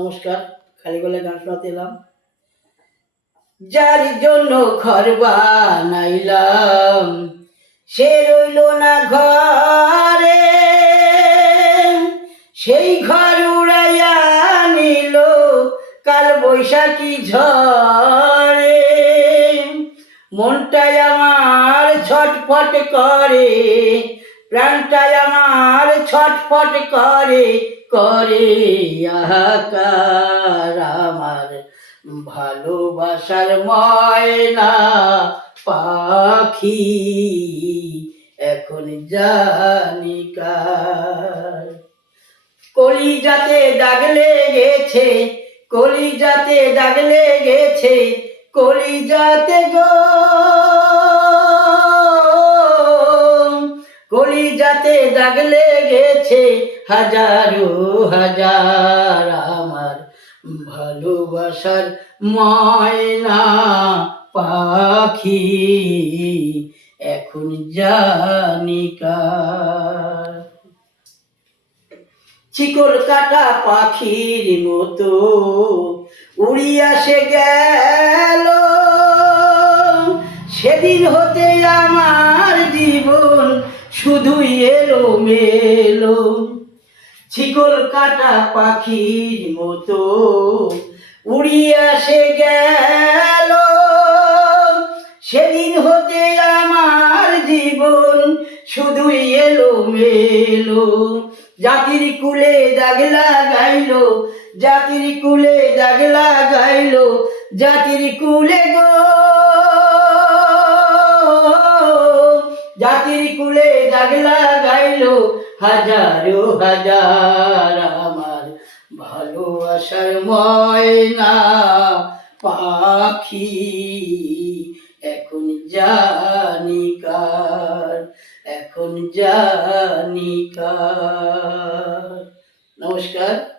নমস্কার, খালি বলে গান শোনাতে এলাম। যার জন্য ঘর বানাইলাম, সে রইল না ঘরে। সেই ঘর উড়াইয়া নিল কাল বৈশাখী ঝরে মনটাই আমার ছটফট করে, প্রাণটাই আমার ছটফট করে করে আহাকার আমার ভালোবাসার ময়না পাখি। এখন জানি কার। কলিজাতে দাগ লেগেছে, কলিজাতে দাগ লেগেছে, কলিজাতে গো কলিজাতে দাগ লেগেছে হাজারো হাজার আমার ভালোবাসার ময়না পাখি। এখন জানি কার। চিকল কাটা পাখির মতো উড়িয়া সে গেল। সেদিন হতে আমার জীবন শুধুই এলো মেলো। চিকল কাটা পাখির মতো উড়িয়া সে গেল। সেদিন হতে আমার জীবন শুধুই এলো মেলো। জাতির কুলে দাগলা গাইল, জাতির কুলে দাগলা গাইল, জাতির কুলে গো জাতির কুলে দাগলা গাইল হাজারো হাজার আমার ভালোবাসার ময়না পাখি। এখন জানি কার, এখন জানি কার। নমস্কার।